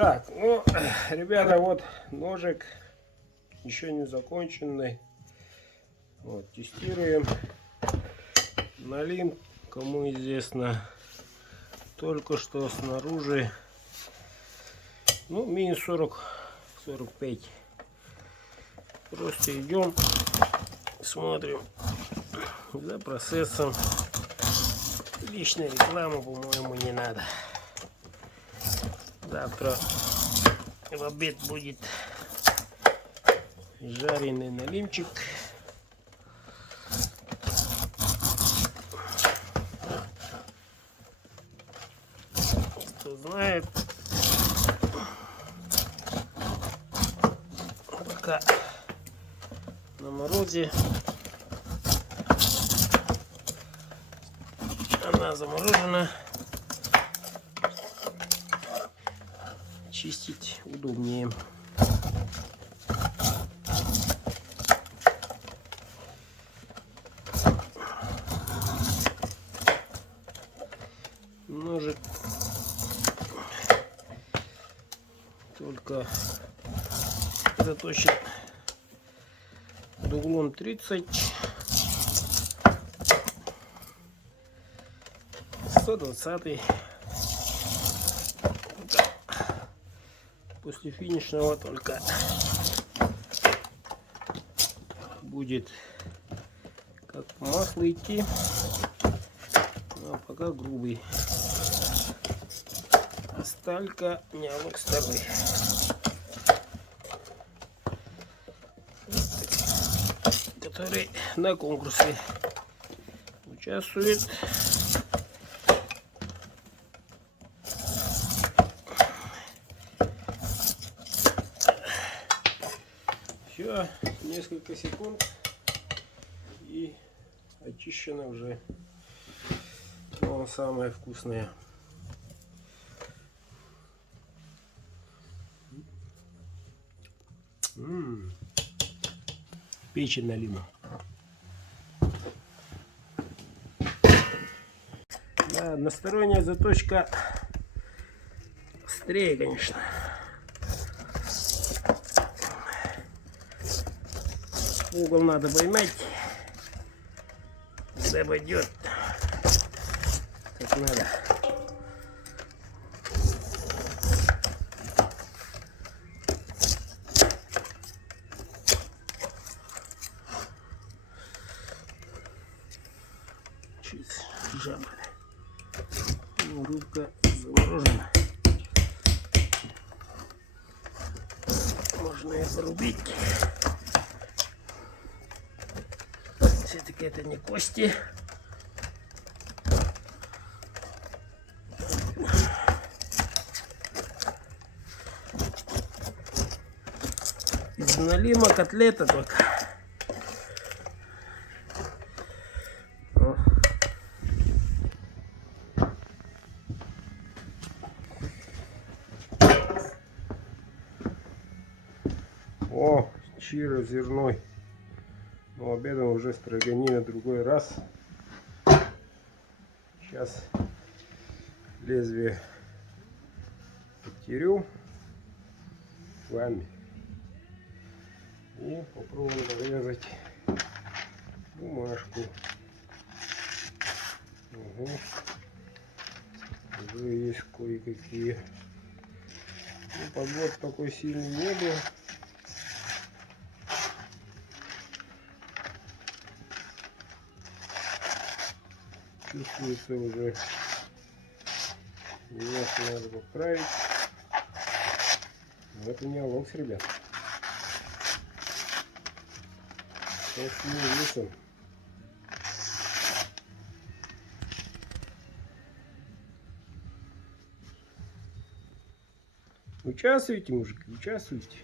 Так, ну, ребята, вот ножик еще не законченный. Вот, тестируем. Налим, кому известно, только что снаружи, ну, минус 40-45. Просто идем, смотрим за процессом. Личной рекламы, по-моему, не надо. Завтра в обед будет жареный налимчик. Кто знает, пока на морозе она заморожена, чистить удобнее. Ножик только заточен под углом 30, 120. После финишного только будет как масло идти, но пока грубый. Сталька Неолог второй. Который на конкурсе участвует. Все, несколько секунд и очищено уже. Но самое вкусное. Печень налима. Да, односторонняя заточка острее, конечно. Угол надо поймать, когда пойдет как надо. Чуть жабры. Рубка заморожена. Можно ее порубить. Все-таки это не кости. Из налима котлета только. О, чиро зерной. Но обедом уже строганина другой раз. Сейчас лезвие подтерю вами и попробуем нарезать бумажку. Угу. Уже есть кое-какие. Ну, подвод такой сильный не был. Чувствуется уже. Немножко надо поправить. Но это не Неолог, ребят. Сейчас не весом. Участвуйте, мужики, участвуйте.